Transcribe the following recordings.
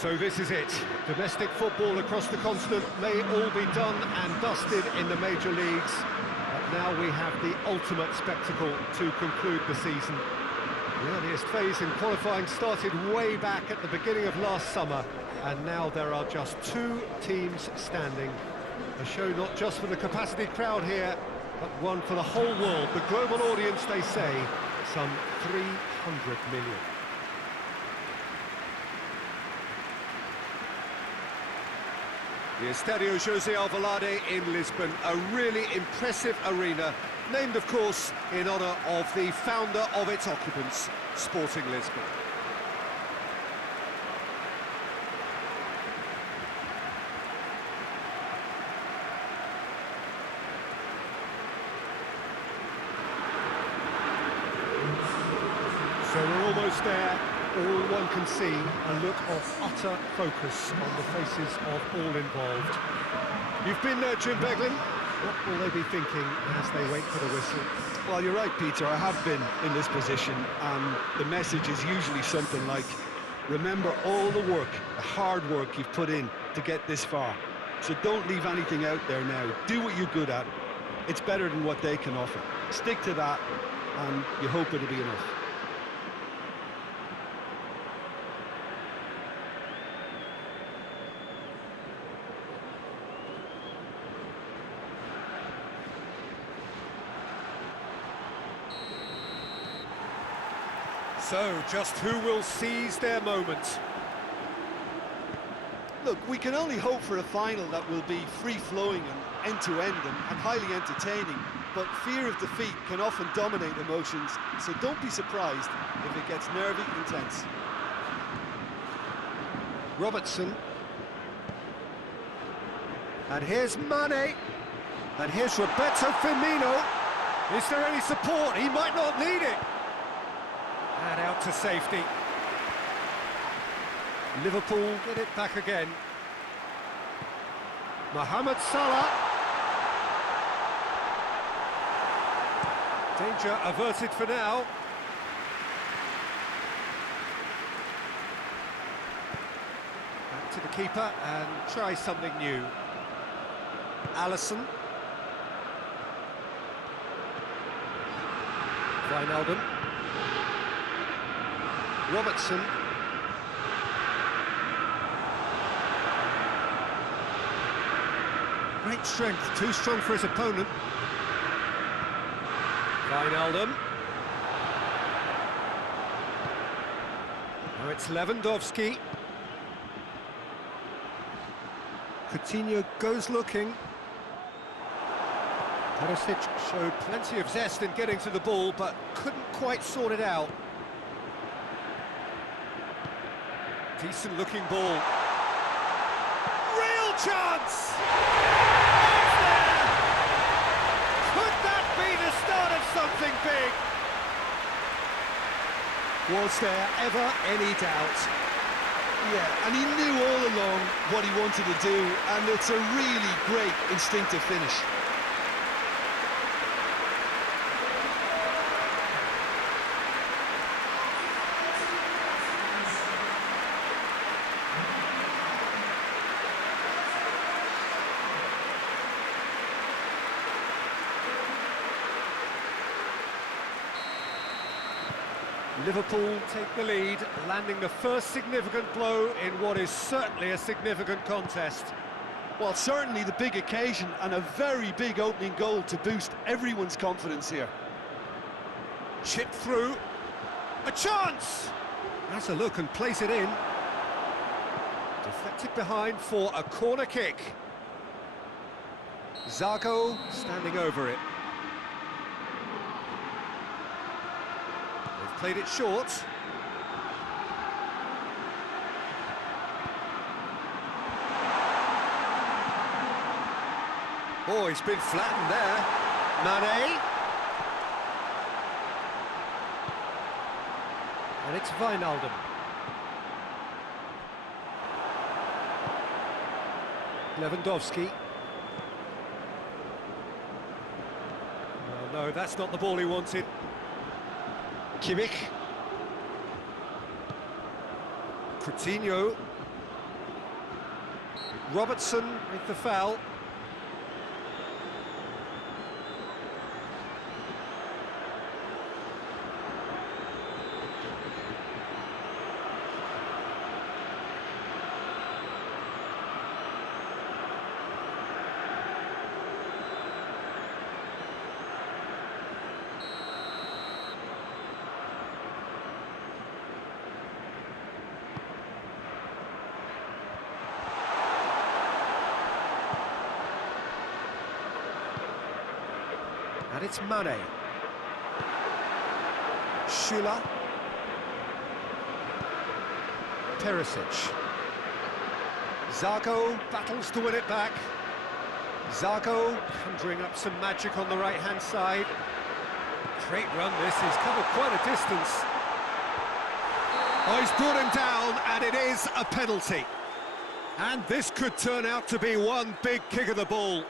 So this is it. Domestic football across the continent may all be done and dusted in the major leagues, but now we have the ultimate spectacle to conclude the season. The earliest phase in qualifying started way back at the beginning of last summer, and now there are just two teams standing. A show not just for the capacity crowd here, but one for the whole world. The global audience, they say, some 300 million. The Estadio José Alvalade in Lisbon, a really impressive arena, named, of course, in honour of the founder of its occupants, Sporting Lisbon. So we're almost there. All one can see, a look of utter focus on the faces of all involved. You've been there, Jim Beglin. What will they be thinking as they wait for the whistle? Well, you're right, Peter. I have been in this position, and the message is usually something like, remember all the work, the hard work you've put in to get this far. So don't leave anything out there now. Do what you're good at. It's better than what they can offer. Stick to that, and you hope it'll be enough. So, just who will seize their moment? Look, we can only hope for a final that will be free-flowing and end-to-end and highly entertaining, but fear of defeat can often dominate emotions, so don't be surprised if it gets nervy and tense. Robertson. And here's Mane. And here's Roberto Firmino. Is there any support? He might not need it. And out to safety. Liverpool get it back again. Mohamed Salah. Danger averted for now. Back to the keeper and try something new. Alisson. Wijnaldum. Robertson. Great strength, too strong for his opponent. Wijnaldum. Now it's Lewandowski. Coutinho goes looking. Perisic showed plenty of zest in getting to the ball, but couldn't quite sort it out. Decent looking ball. Real chance! Could that be the start of something big? Was there ever any doubt? Yeah, and he knew all along what he wanted to do, and it's a really great instinctive finish. Liverpool take the lead, landing the first significant blow in what is certainly a significant contest. Well, certainly the big occasion and a very big opening goal to boost everyone's confidence here. Chip through. A chance! Has a look and plays it in. Deflected behind for a corner kick. Zago standing over it. Played it short. Oh, he's been flattened there. Mane. And it's Wijnaldum. Lewandowski. Oh, no, that's not the ball he wanted. Kimmich. Coutinho. Robertson with the foul. And it's Mane. Schüller. Perisic. Zarco battles to win it back. Zarco conjuring up some magic on the right-hand side. Great run this, he's covered quite a distance. Oh, he's brought him down, and it is a penalty. And this could turn out to be one big kick of the ball.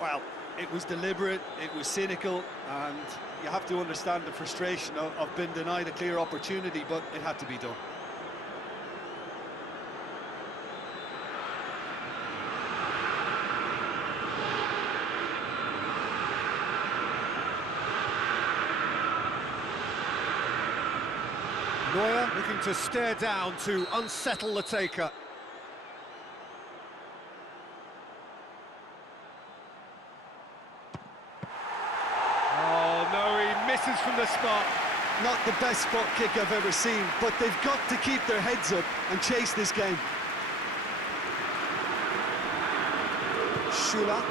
Well, it was deliberate, it was cynical, and you have to understand the frustration of being denied a clear opportunity, but it had to be done. Neuer looking to stare down to unsettle the taker. Oh no, he misses from the spot. Not the best spot kick I've ever seen, but they've got to keep their heads up and chase this game. Schüller.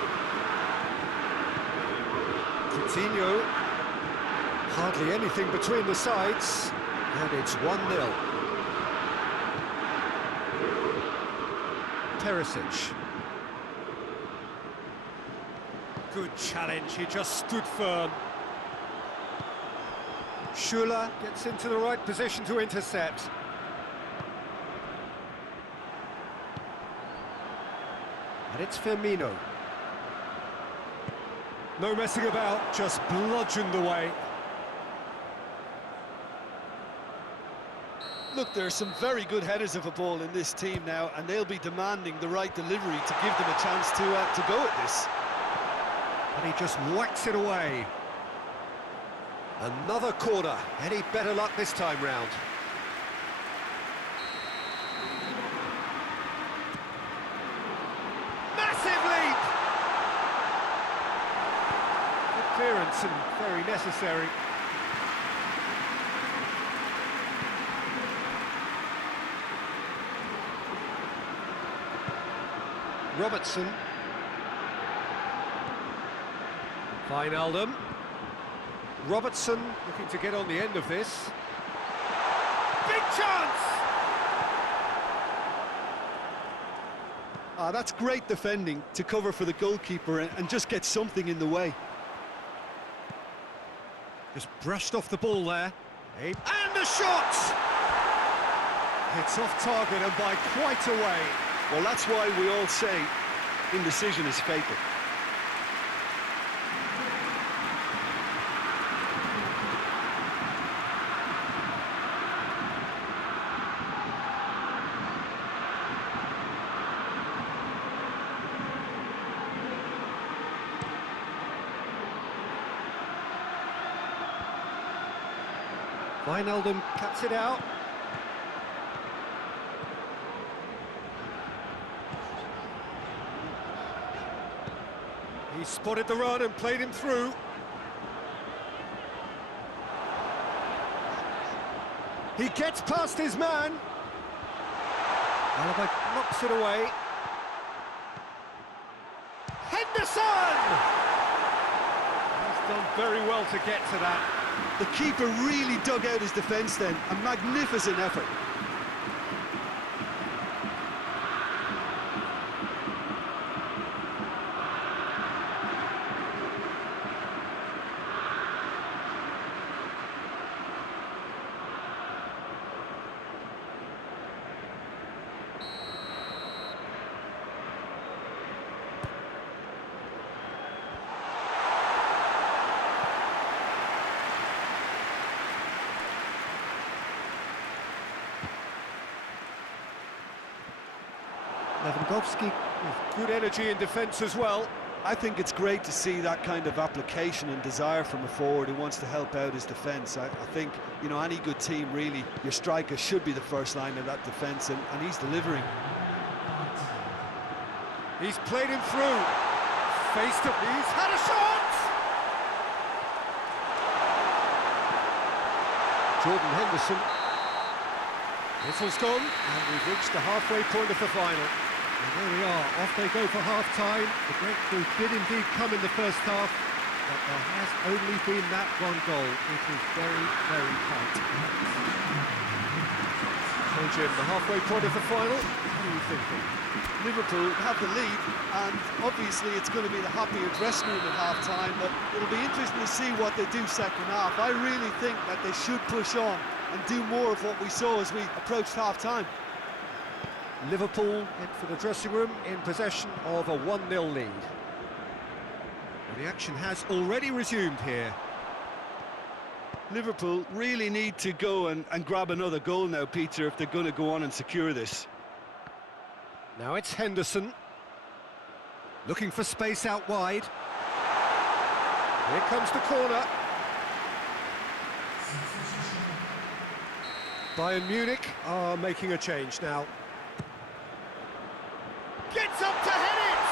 Coutinho. Hardly anything between the sides, and it's 1-0. Perisic. Good challenge, he just stood firm. Schüller gets into the right position to intercept. And it's Firmino. No messing about, just bludgeoned away. Look, there are some very good headers of a ball in this team now, and they'll be demanding the right delivery to give them a chance to go at this. And he just whacks it away. Another corner. Any better luck this time round? Massive leap! Good clearance and very necessary. Robertson. Wijnaldum. Robertson looking to get on the end of this. Big chance! That's great defending to cover for the goalkeeper and just get something in the way. Just brushed off the ball there. And the shot! It's off target and by quite a way. Well, that's why we all say indecision is fatal. Wijnaldum cuts it out. He spotted the run and played him through. He gets past his man. Alaba knocks it away. Henderson! He's done very well to get to that. The keeper really dug out his defence then. A magnificent effort. Lewandowski with good energy in defence as well. I think it's great to see that kind of application and desire from a forward who wants to help out his defence. I think, you know, any good team, really, your striker should be the first line of that defence, and he's delivering. He's played him through. Faced up, he's had a shot! Jordan Henderson. Whistle's gone, and we've reached the halfway point of the final. And there we are, off they go for half-time. The breakthrough did indeed come in the first half, but there has only been that one goal. It was very, very tight. So Jim, the halfway point of the final, what are you thinking? Liverpool have the lead, and obviously it's going to be the happier dressing room at half-time, but it'll be interesting to see what they do second half. I really think that they should push on and do more of what we saw as we approached half-time. Liverpool head for the dressing room in possession of a 1-0 lead. Well, the action has already resumed here. Liverpool really need to go and grab another goal now, Peter, if they're going to go on and secure this. Now it's Henderson, looking for space out wide. Here comes the corner. Bayern Munich are making a change now. Gets up to head it!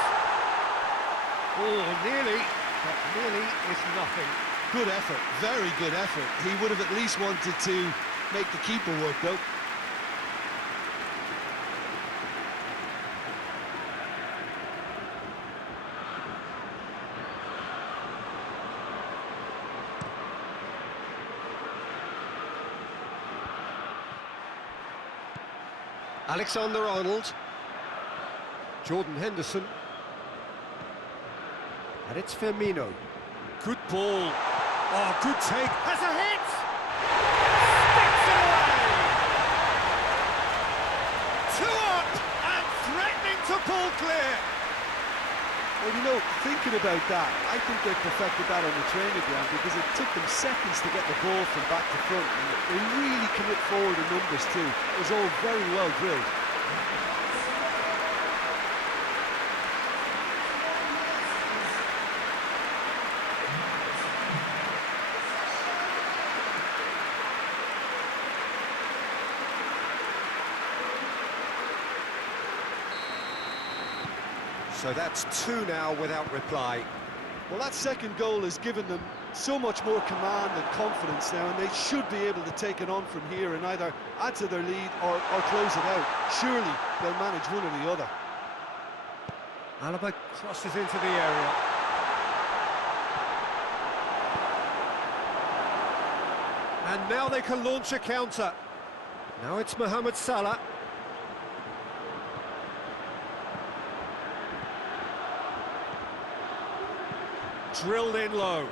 Oh, nearly, but nearly is nothing. Good effort, very good effort. He would have at least wanted to make the keeper work, though. Alexander-Arnold, Jordan Henderson, and it's Firmino. Good ball. Oh, good take. Has a hit! Sticks it away! 2 up and threatening to pull clear. Well, you know, thinking about that, I think they perfected that on the training ground because it took them seconds to get the ball from back to front, and they really commit forward in numbers too. It was all very well drilled. So that's 2 now without reply. Well, that second goal has given them so much more command and confidence now, and they should be able to take it on from here and either add to their lead or close it out. Surely they'll manage one or the other. Alaba crosses into the area. And now they can launch a counter. Now it's Mohamed Salah. Drilled in low.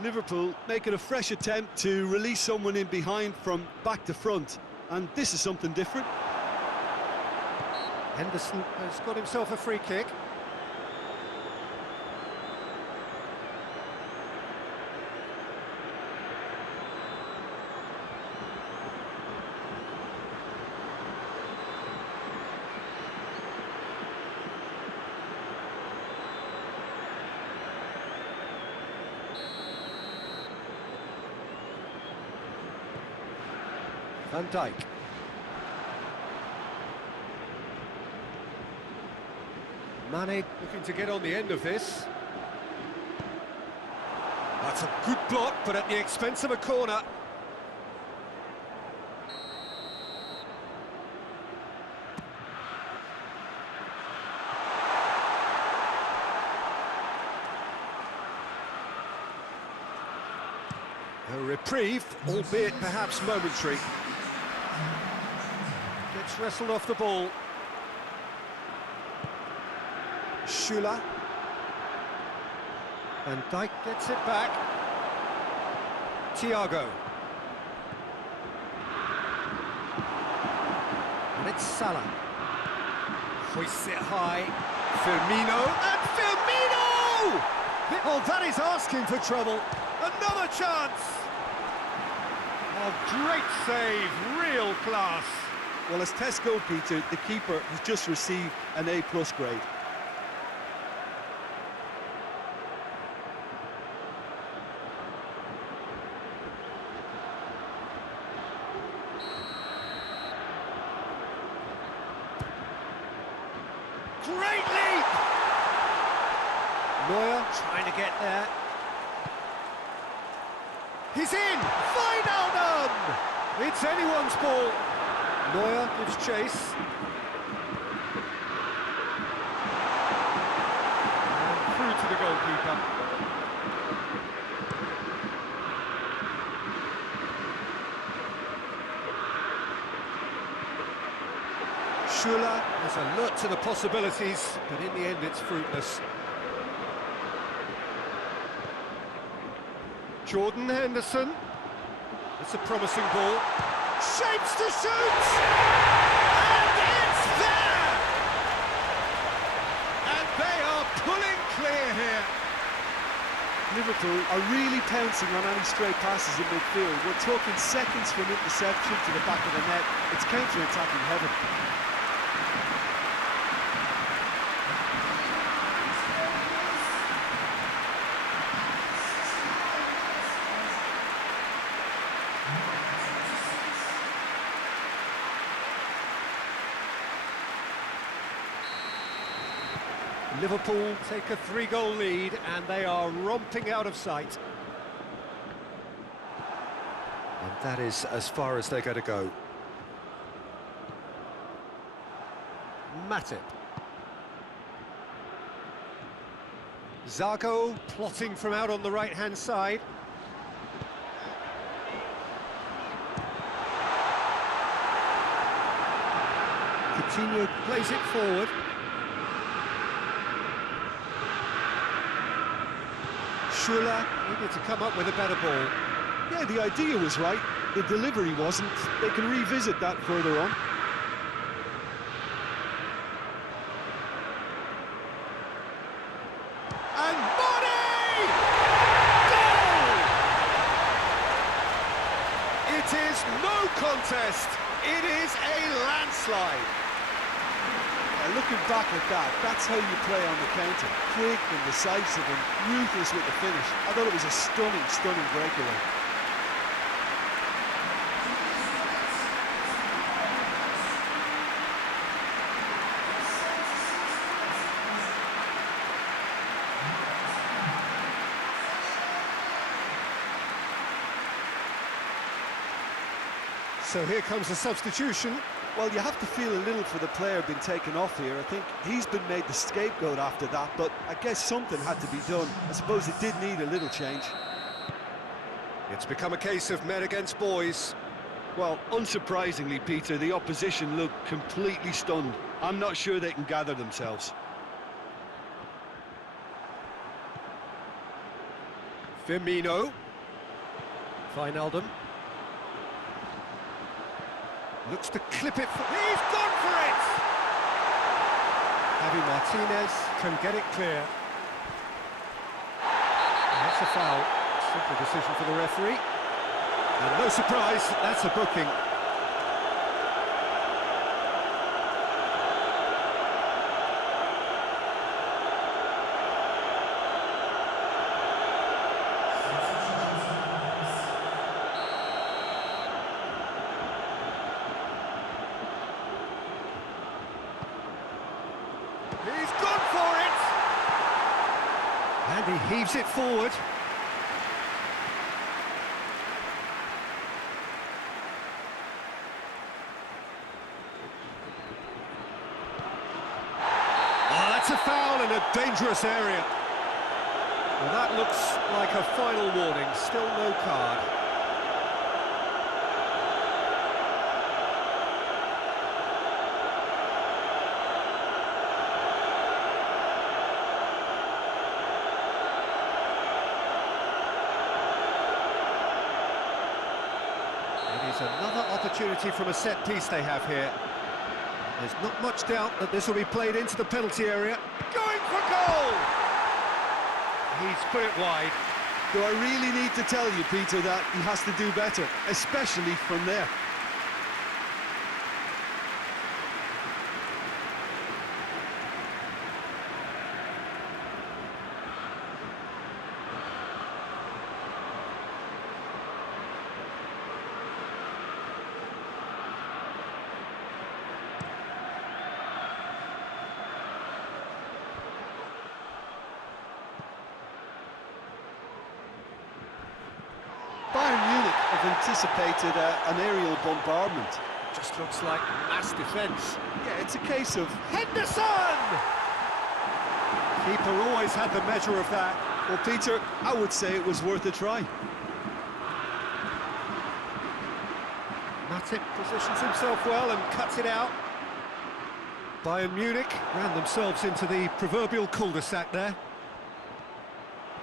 Liverpool making a fresh attempt to release someone in behind from back to front, and this is something different. Henderson has got himself a free kick. Van Dijk. Mane looking to get on the end of this. That's a good block, but at the expense of a corner. A reprieve, albeit perhaps momentary. Gets wrestled off the ball. Schüller. Van Dijk gets it back. Thiago. And it's Salah. Hoists it high. Firmino. And Firmino! Oh, that is asking for trouble. Another chance! Oh, great save, real class. Well, as tests go, Peter, the keeper has just received an A+ grade. Great leap! Neuer trying to get there. He's in! Wijnaldum! It's anyone's ball. Neuer gives chase. And through to the goalkeeper. Schuller is alert to the possibilities, but in the end it's fruitless. Jordan Henderson. It's a promising ball. Shapes to shoot! And it's there! And they are pulling clear here. Liverpool are really pouncing on any stray passes in midfield. We're talking seconds from interception to the back of the net. It's counter-attacking heaven. Liverpool take a 3-goal lead and they are romping out of sight. And that is as far as they're going to go. Matip. Zago plotting from out on the right-hand side. Coutinho plays it forward. Schuller needed to come up with a better ball. Yeah, the idea was right, the delivery wasn't. They can revisit that further on. And Body! Goal! It is no contest. It is a landslide. Looking back at that, that's how you play on the counter. Quick and decisive and ruthless with the finish. I thought it was a stunning, stunning breakaway. So here comes the substitution. Well, you have to feel a little for the player being taken off here. I think he's been made the scapegoat after that, but I guess something had to be done. I suppose it did need a little change. It's become a case of men against boys. Well, unsurprisingly, Peter, the opposition looked completely stunned. I'm not sure they can gather themselves. Firmino. Wijnaldum. Looks to clip it. He's gone for it! Javi Martinez can get it clear. And that's a foul. Simple decision for the referee. And no surprise, that's a booking. He's gone for it! And he heaves it forward. Oh, that's a foul in a dangerous area. Well, that looks like a final warning. Still no card. Another opportunity from a set piece they have here. There's not much doubt that this will be played into the penalty area. Going for goal! He's put it wide. Do I really need to tell you, Peter, that he has to do better, especially from there? have anticipated an aerial bombardment. Just looks like mass defence. Yeah, it's a case of... Henderson! Keeper always had the measure of that. Well, Peter, I would say it was worth a try. Matip positions himself well and cuts it out. Bayern Munich ran themselves into the proverbial cul-de-sac there.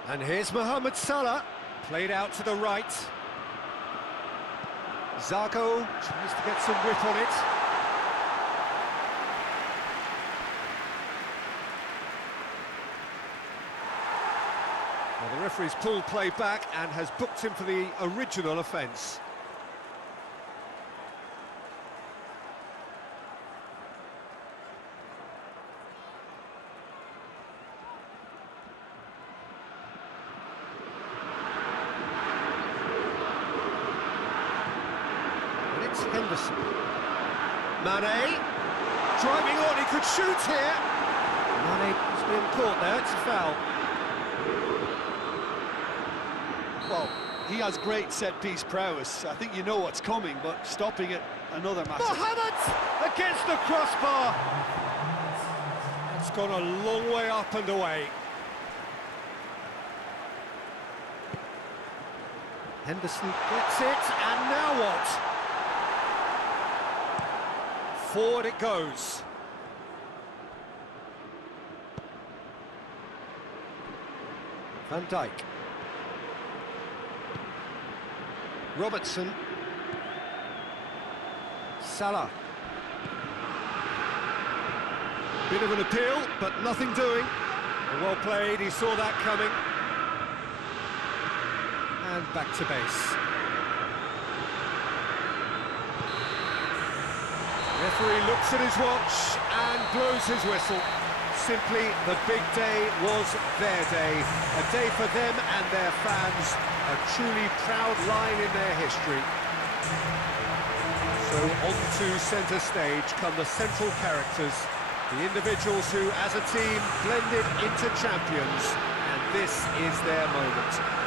And here's Mohamed Salah, played out to the right. Zago tries to get some whip on it. Well, the referee's pulled play back and has booked him for the original offence. Henderson. Mane, driving on, he could shoot here. Mane is being caught there, it's a foul. Well, he has great set-piece prowess. I think you know what's coming, but stopping it, another matter. Mohamed against the crossbar. It's gone a long way up and away. Henderson gets it, and now what? Forward it goes. Van Dijk. Robertson. Salah. Bit of an appeal, but nothing doing. Well played, he saw that coming. And back to base. Referee looks at his watch and blows his whistle. Simply, the big day was their day. A day for them and their fans. A truly proud line in their history. So on to centre stage come the central characters, the individuals who, as a team, blended into champions. And this is their moment.